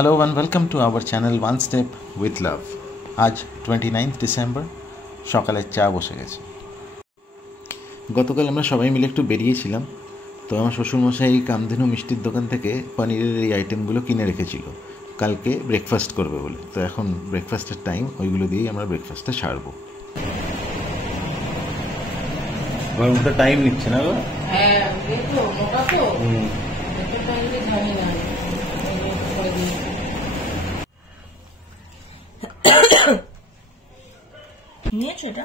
Hello and welcome to our channel One Step with Love. আজ 29th December সকালে চা বসে গেছে। গতকাল আমরা সবাই মিলে একটু বেরিয়েছিলাম, তো আমার শ্বশুরমশাই এই কামধেনু মিষ্টির দোকান থেকে পনিরের এই আইটেমগুলো কিনে রেখেছিল কালকে ব্রেকফাস্ট করবে বলে। তো এখন ব্রেকফাস্টের টাইম, ওইগুলো দিয়েই আমরা ব্রেকফাস্টটা সারবো। গরমটা টাইম নিচ্ছে না গো? হ্যাঁ, তো মোটা তো জানি না। নিয়েছো এটা?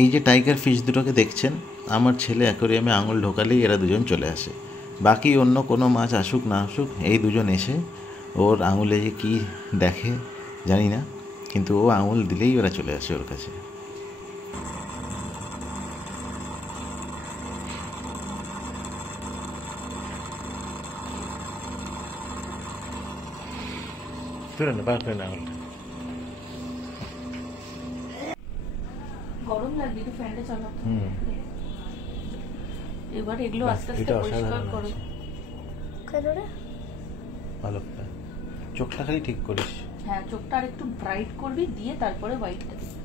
এই যে টাইগার ফিশ দুটোকে দেখছেন, আমার ছেলে অ্যাকোরিয়ামে আঙুল ঢোকালেই এরা দুজন চলে আসে। বাকি অন্য কোনো মাছ আসুক না আসুক, এই দুজন এসে ওর আঙুলে যে কী দেখে জানি না, কিন্তু ও আঙুল দিলেই ওরা চলে আসে ওর কাছে। গরম লাগবে, একটু ফ্যানটা চালাও। এবার এগুলো আস্তে আস্তে পরিষ্কার করো। পালকটা চোখটা খালি ঠিক করিস। হ্যাঁ, চোখটা আর একটু ব্রাইট করবি, দিয়ে তারপরে হোয়াইটটা দিবি।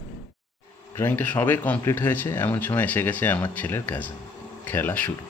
ড্রয়িংটা সবে কমপ্লিট হয়েছে, এমন সময় এসে গেছে আমার ছেলের কাছে। খেলা শুরু।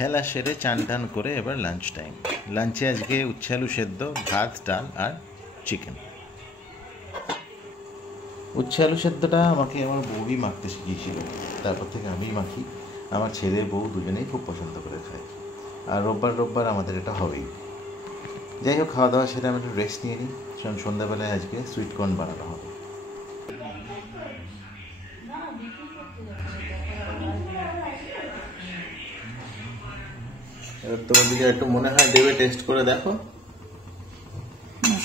খেলা সেরে চান টান করে এবার লাঞ্চ টাইম। লাঞ্চে আজকে উচ্ছে আলু সেদ্ধ, ভাত, ডাল আর চিকেন। উচ্ছে আলু সেদ্ধটা আমাকে আমার বউই মাখতে শিখিয়েছিল, তারপর থেকে আমি মাখি। আমার ছেলে বউ দুজনেই খুব পছন্দ করে খায়, আর রোববার আমাদের এটা হবেই। যাই হোক, খাওয়া দাওয়া সেরে আমি একটু রেস্ট নিয়ে নিই। সন্ধ্যাবেলায় আজকে সুইট কর্ন বানানো হবে। এবার তোমার দিকে একটু মনে হয় দেবে, টেস্ট করে দেখো।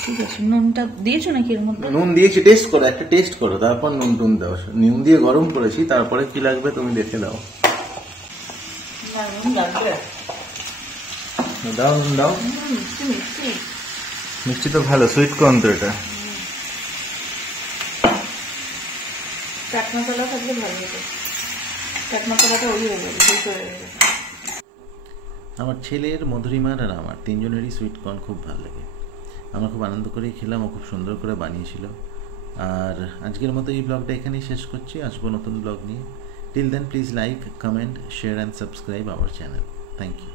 ঠিক আছে, নুনটা দিয়েছো নাকি এর মধ্যে? নুন দিয়েছি, টেস্ট করো, একটা টেস্ট করো, তারপর নুন টুন দাও। নুন দিয়ে গরম করেছি, তারপরে কি লাগবে তুমি দেখে দাও। দাও নুন দাও। মিষ্টি তো ভালো, সুইট কর্ন তো এটা। চাট মশলা থাকলে ভালো হতো। চাট মশলাটা ওই হয়ে যাবে। আমার ছেলের, মধুরিমার আর আমার তিনজনেরই সুইট কর্ন খুব ভালো লাগে। আমরা খুব আনন্দ করেই খেলাম, ও খুব সুন্দর করে বানিয়েছিল। আর আজকের মতো এই ব্লগটা এখানেই শেষ করছি। আসবো নতুন ব্লগ নিয়ে। Till then please like, comment, share and subscribe our channel. Thank you.